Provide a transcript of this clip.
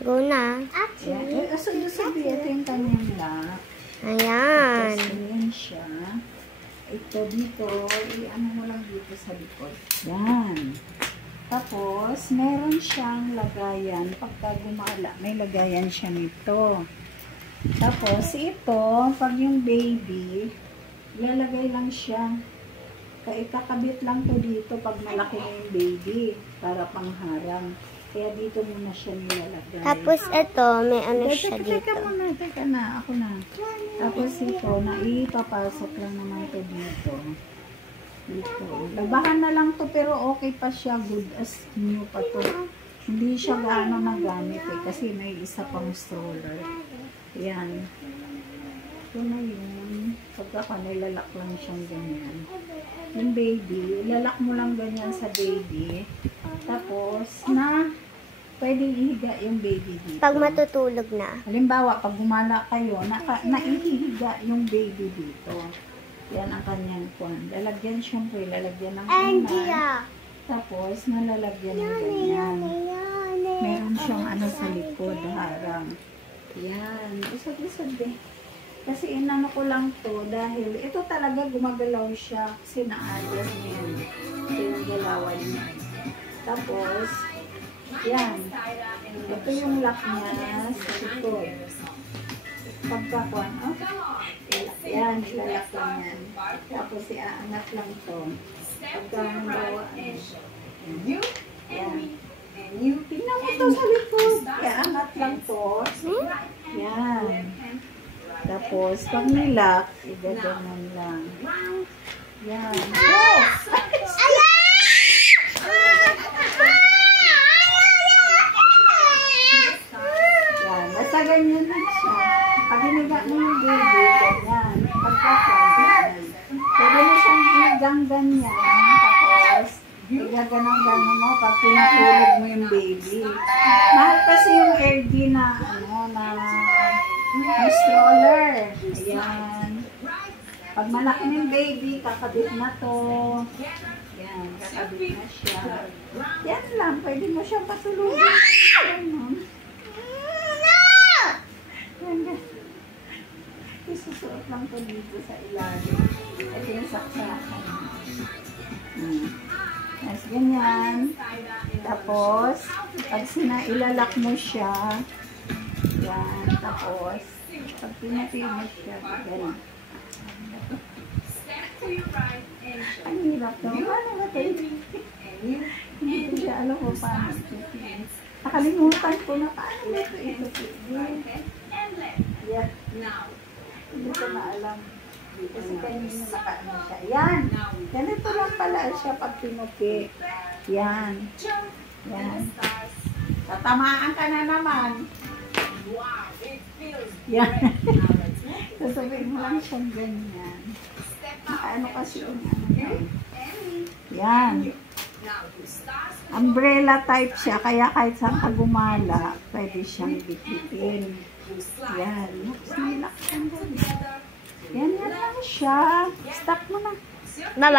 Go na. Ayan. Sabi, ito yung kanyang lock. Ayan. Tapos, ayan siya. Ito dito, i-ano mo lang dito sa likod. Yan. Tapos, meron siyang lagayan. Pagka gumala, may lagayan siya nito. Tapos, ito, pag yung baby, ilalagay lang siya. Ikakabit lang to dito pag malaki na yung baby. Para pangharang. Kaya dito muna siya nilalagay. Tapos ito, may ano siya dito. Teka na, ako na. Tapos ito, ipapasok lang naman to dito. Dito. Labahan na lang to pero okay pa siya. Good as new pa to. Hindi siya gaano nagamit kasi may isa pang stroller. Yan. Ito na yun. Pagka nilalak lang siyang ganyan. Yung baby, ilalak mo lang ganyan sa baby. Tapos, pwedeng ihiga yung baby dito. Pag matutulog na. Halimbawa, pag gumala kayo, naihiga yung baby dito. Yan ang kanyang kwan. Lalagyan, syempre, lalagyan ng unan. Tapos, nalalagyan ng ganyan. Meron siyang ano sa likod, harang. Yan. Isod-isod eh. Kasi inano ko lang to dahil ito talaga gumagalaw siya kasi na-adjust niya yun. Ito yung galawan niya. Tapos, yan. Ito yung lock niya sa likod. Pagkakuan, yan, ilalak lang yan. Tapos, iaangat lang to. Pagkakuan, yan. Tingnan mo to sa likod. Iaangat lang to. Yan. Tapos, pag nilock, igaganon lang. Yan. Oh! Yan. Basta ganyan lang siya. Pag hiniga mo yung baby, ganyan. Pagkakuan, pwede mo siyang hinigang ganyan. Tapos, igaganon-ganon mo pag pinatulog mo yung baby. Mahal kasi yung LG na, yung stroller. Ayan. Pag malaki ng baby, kakabit na to. Yan, kakabit na siya. Yan lang, pwede mo siyang patulogin. Isusuot lang to dito sa ilalim. Ito yung saksakan. Yes, ganyan. Tapos, pag ilalak mo siya, yan, tapos, pag pinatay mo siya, ganyan. Ang hirap daw. Paano ba tayo? Hindi ko siya alam kung paano ito. Nakalimutan ko na paano ito. Yan. Hindi ko na alam. Kasi kanina nakaano siya. Yan. Ganito lang pala siya pag pinupi. Yan. Yan. Tatamaan ka na naman. Yan. Sasabihin mo lang siyang ganyan. Ano kasi yung ano. Yan. Umbrella type siya. Kaya kahit saan ka gumala, pwede siyang bitbitin. Yan. Yan lang siya. Stuck mo na. Bye-bye.